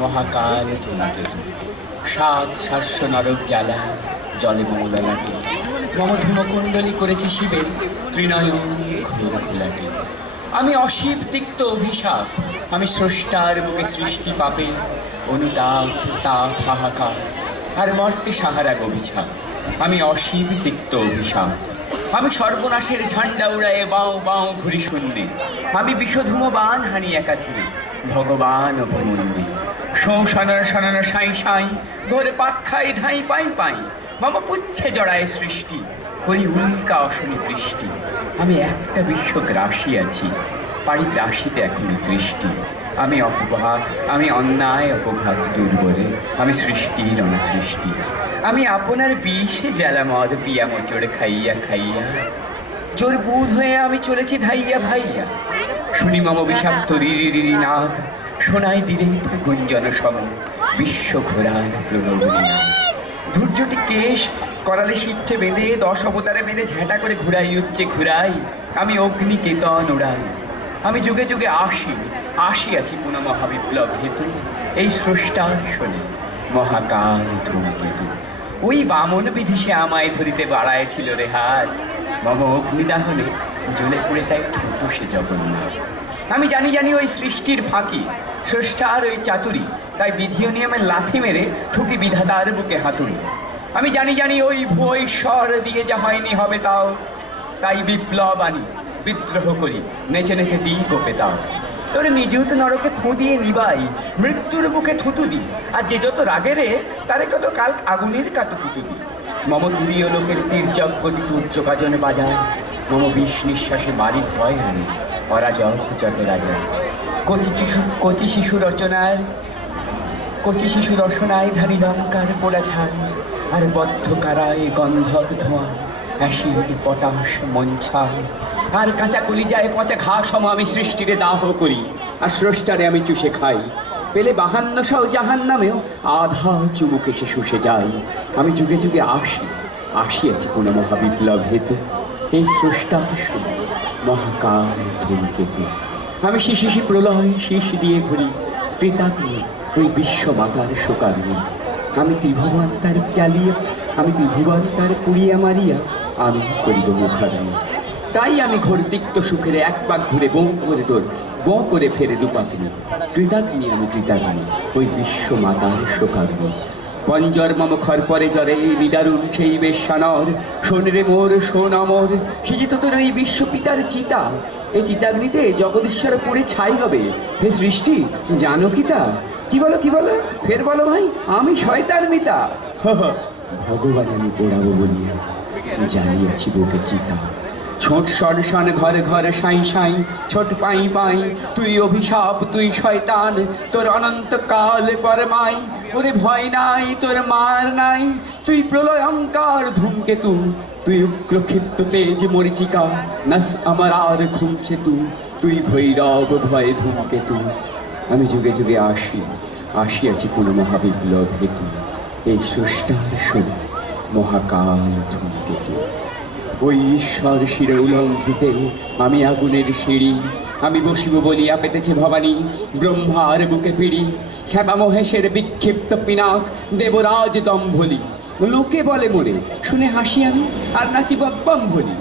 মহাকাল ধূমকেতু সাত শাস্য নরক জ্বালা জলে মৌলালাটে মম ধূমকুণ্ডলী করেছি শিবের ত্রিনয়ন ঘোর ঘোলাটে। আমি অশিব তিক্ত অভিশাপ, আমি স্রষ্টার বুকে সৃষ্টি পাপে অনুতাপ তাপ হাহাকার আর মর্তে সাহারা গভিছাপ। আমি অশিব তিক্ত অভিশাপ, আমি সর্বনাশের ঝান্ডা উড়ায়ে বাও বাও ঘুরি শূন্যে। আমি বিষধূম বান হানি একাধিরে ভগবান অভিমন্দি শোষণার সনন সাই সাই ঘরে পাক্ষাই ধাই পাই পাই মম পুচ্ছে জড়ায় সৃষ্টি করি উল্কা অশনি বৃষ্টি। আমি একটা বিশ্বগ্রাসী আছি, পারি গ্রাসিতে এখনই দৃষ্টি। আমি অপভাগ, আমি অন্যায় অপভাগ দুর্বলে, আমি সৃষ্টির অনাসৃষ্টি। আমি আপনার বিষে জ্বালা মদ পিয়া মোচড় খাইয়া খাইয়া জোর বুধ হয়ে আমি চলেছি ধাইয়া ভাইয়া। শুনি মম বিষাক্ত রিরি নাদ, শোনাই দিরে গুঞ্জন সম বিশ্ব ঘোরার প্রণবনী। ধৈর্যটি কেশ করালে শিক্ষে বেঁধে 10 অবতারে বেঁধে ঝেঁটা করে ঘুরাই উচ্চে ঘুরাই। আমি অগ্নি কেতন উড়াই, আমি যুগে যুগে আসি আছি পুনঃ মহাবিপ্লব হেতু এই স্রষ্টার শোনে মহাকাল ধূমকেতু। ওই বামন বিধি সে আমায় ধরিতে বাড়াইছিল রে হাত, মম অগ্নিদাহনে জ্বলে পড়ে তাই ঠুটো সে জগন্নাথ। আমি জানি ওই সৃষ্টির ফাঁকি স্রষ্টার ওই চাতুরি, তাই বিধি ও নিয়মে লাথি মেরে ঠুকি বিধাতার বুকে হাতুড়ি। আমি জানি ওই ভয় স্বর দিয়ে যা হয়নি হবে তাও, তাই বিপ্লব আনি বিদ্রোহ করি নেচে নেচে দিই গোপে তাও। তোরে নিযুত নরকে ফুঁদিয়ে নিবাই মৃত্যুর মুখে থুতু দি, আর যে যত রাগেরে তারে কত কাল আগুনের কাতুকুতু দি। মম তুরীয় লোকের তীর্যক গতি তুচ্চ কাজনে বাজায়, মম বিষ নিঃশ্বাসে মারি ভয় আনে অরাজক যত রাজা। কচি শিশু রচনায় ধারি লঙ্কার পোড়া ছাই, আর বদ্ধ কারায় গন্ধক ধোঁয়া অ্যাসিড পটাশ মঞ্ছায়। আর কাঁচা কলিজায় পচা ঘাস সম আমি সৃষ্টিরে দাহ করি, আর স্রষ্টারে আমি চুষে খাই। পেলে 52 জাহান নামেও আধা চুমুক এসে শুষে যাই। আমি যুগে যুগে আসিয়াছি কোনো মহাবিপ্লব হেতু এই স্রষ্টার শুনে মহাকাল ধূমকেতু। আমি শিশি প্রলয় শীষ দিয়ে ঘুরি কৃতাগ্নি ওই বিশ্ব মাতার শোকাগ্নি। আমি ত্রিভুবন তার জ্বালিয়া, আমি ত্রিভুবন তার পুড়িয়া মারিয়া আমি করিব মুখাগ্নি। তাই আমি ঘোর তিক্ত সুখের এক পাক ঘুরে বঁ করে ফেরে দুপাগ্নি। কৃতাগ্নি আমি কৃতাগ্নি ওই বিশ্ব মাতার শোকাগ্নি। পঞ্জর মম খর পরে জরে নিদারুণ সেই বেশানর, শোন রে মোর শোন অমর সেজিত তোর ওই বিশ্বপিতার চিতা। এই চিতাগ্নিতে জগদীশ্বর পুড়ে ছাই হবে। হে সৃষ্টি জানো কি তা? কি বলো ফের বলো ভাই, আমি শয়তান মিতা। ভগবান আমি পোড়াবো বলিয়া জ্বালিয়াছি বুকে চিতা। ছোট সরসন ঘরে ঘরে সাই সাই ছোট পাই পাই, তুই অভিশাপ তুই শয়তান তোর অনন্ত কাল পরমাই। ওরে ভয় নাই তোর মার নাই, তুই প্রলয়ঙ্কার ধূমকেতু, তুই উগ্র ক্ষিপ্ত তেজ মরিচিকা নাস আমার আর ঘুমছে তুই ভৈরব ভয়ে ধূমকেতু। আমি যুগে যুগে আসিয়াছি পুনঃ মহাবিপ্লব হেতু এই স্রষ্টার শুনে মহাকাল ধূমকেতু। ওই ঈশ্বর শিরে উলঙ্ঘিতে আমি আগুনের সিঁড়ি, আমি বসিব বলিয়া পেতেছে ভবানী ব্রহ্মার বুকে পিড়ি। শ্যামা মহেশের বিক্ষিপ্ত পিনাক দেবরাজ দম্ভলি, লোকে বলে মোরে শুনে হাসি আমি আর নাচি বব্বম ভলি।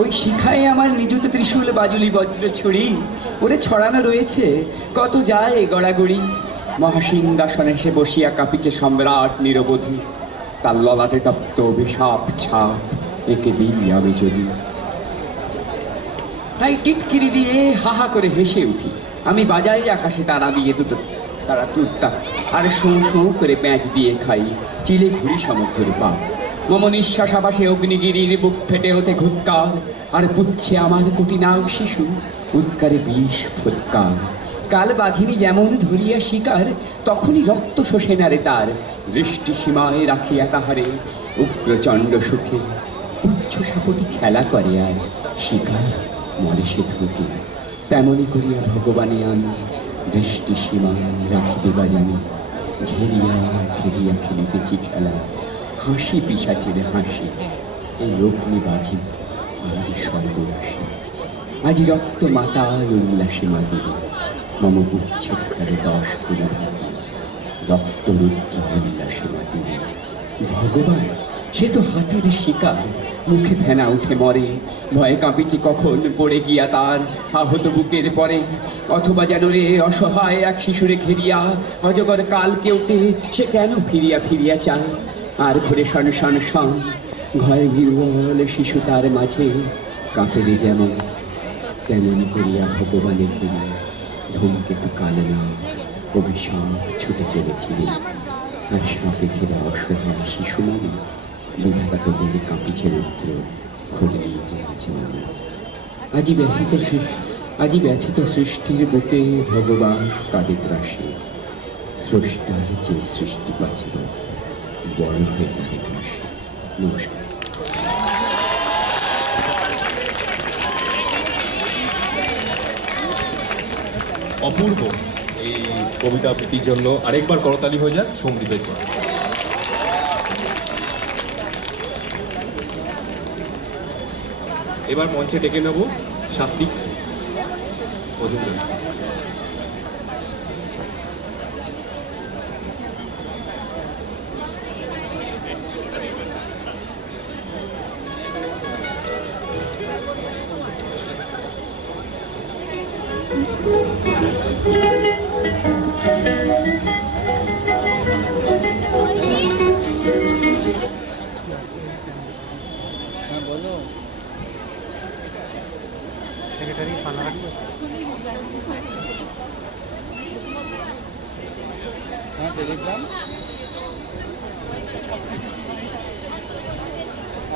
ওই শিখায় আমার নিযুত ত্রিশূল বাজুলি বজ্র ছড়ি, ওরে ছড়ানো রয়েছে কত যায় গড়াগড়ি। মহাসিংহাসনে সে বসিয়া কাঁপিছে সম্রাট নিরবধি, তার ললাটে তপ্ত অভিশাপ ছাপ একে দিই আমি যদি। তাই টিটকিরি দিয়ে হাহা করে হেসে উঠি, আমি বাজাই আকাশে তারা দিয়ে তারা তুরতাক, আর শোঁ শোঁ করে প্যাঁচ দিয়ে খাই চিলে ঘুরি সমগ্র পা। মম নিঃশ্বাস আবাসে অগ্নিগিরির বুক ফেটে ওঠে ঘুৎকার, আর পুচ্ছে আমার কুটিনাগ শিশু উৎকারে বিষ ফুৎকার। কাল বাঘিনী যেমন ধরিয়া শিকার, তখনই রক্ত শোষে নারে তার দৃষ্টি সীমায় রাখিয়া তাহারে উগ্রচণ্ড সুখে। উচ্চ সাপটি খেলা করে আর শিকার মরে সে ধুকে, তেমনি করিয়া ভগবানে আমি দৃষ্টি সীমায় রাখিবে জানি। ঘেরিয়া ঘেরিয়া খেলিতেছি খেলা, হাসি পিশাচের হাসি এই অগ্নি বাঘি আজ সর্বনাশী। আজ রক্ত মাতা উল্লাসে মাতিবে মম পুচ্ছে থাকারে 10 গুণ ভাতি। রক্তরুদ্ধ উল্লাসে মাতিয়ে। ভগবান, সে তো হাতের শিকার, মুখে ফেনা উঠে মরে, ভয়ে কাঁপিছি কখন পড়ে গিয়া তার আহত বুকের পরে। অথবা যেন রে অসহায় এক শিশুরে ঘেরিয়া অজগর কাল কেউটে সে কেন ফিরিয়া ফিরিয়া চায়। আর ঘুরে শন শন শন ঘরে বিরবল শিশু তার মাঝে কাঁপেরে যেমন তেমন করিয়া ভগবানে ঘিরে ধূমকেতু কালনাগ অভিশাপ ছুটে চলেছিলেন। আর সাপে ঘেরা অসহায় শিশু মনে বিধাতা তোদের কাঁপিছে রুদ্র ফুলিয়ে গেছে মনে। আজি ব্যথিত সৃষ্টির বুকে ভগবান কাঁদে ত্রাসে। স্রষ্টার চেয়ে সৃষ্টি পাচ্ছে বড় হয়ে তারে গ্রাসে। নমস্কার। অপূর্ব এই কবিতা আবৃত্তির জন্য আরেকবার করতালি হয়ে যাক সোমদীপের জন্য। এবার মঞ্চে ডেকে নেব সাত্বিক মজুমদার। सेक्रेटरी खाना हाँ टेलीग्राम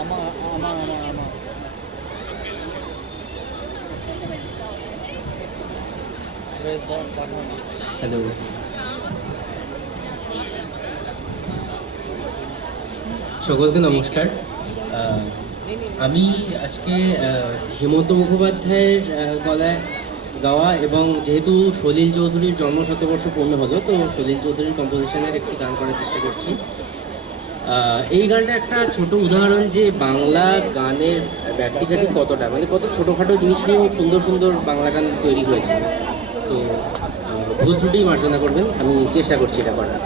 आमा आमा आमा आमा হ্যালো, সকলকে নমস্কার। আমি আজকে হেমন্ত মুখোপাধ্যায়ের গলায় গাওয়া এবং যেহেতু সলিল চৌধুরীর জন্মশতবর্ষ পূর্ণ হলো, তো সলিল চৌধুরীর কম্পোজিশনের একটি গান করার চেষ্টা করছি। এই গানটা একটা ছোট উদাহরণ যে বাংলা গানের ব্যক্তিটা ঠিক কতটা, মানে কত ছোটোখাটো জিনিস নিয়েও সুন্দর সুন্দর বাংলা গান তৈরি হয়েছে। তো ভুল ত্রুটি মার্জনা করবেন, আমি চেষ্টা করছি এটা করার।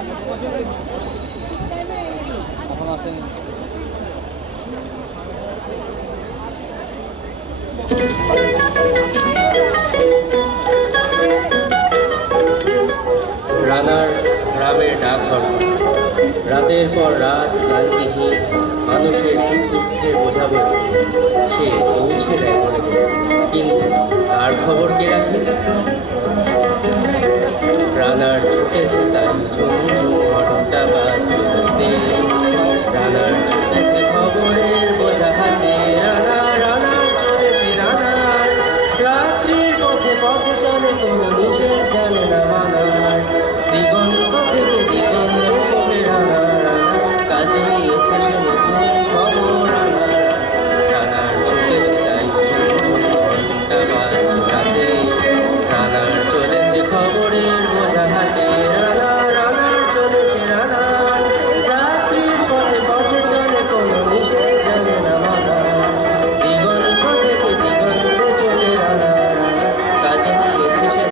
রানার গ্রামের ডাকঘর, রাতের পর রাত ক্লান্তিহীন মানুষের সুখ দুঃখের বোঝাবে সে পৌঁছে দেয় মনে, কিন্তু তার খবর কে রাখে? রানার ছুটেছে তাই ঝুমঝুম ঘন্টা বাজতে, রানার ছুটেছে খবরের বোঝা হাতে। রানার চলেছে রানার রাত্রির পথে পথে চলে, কোনো নিষেধ জানে না মানা।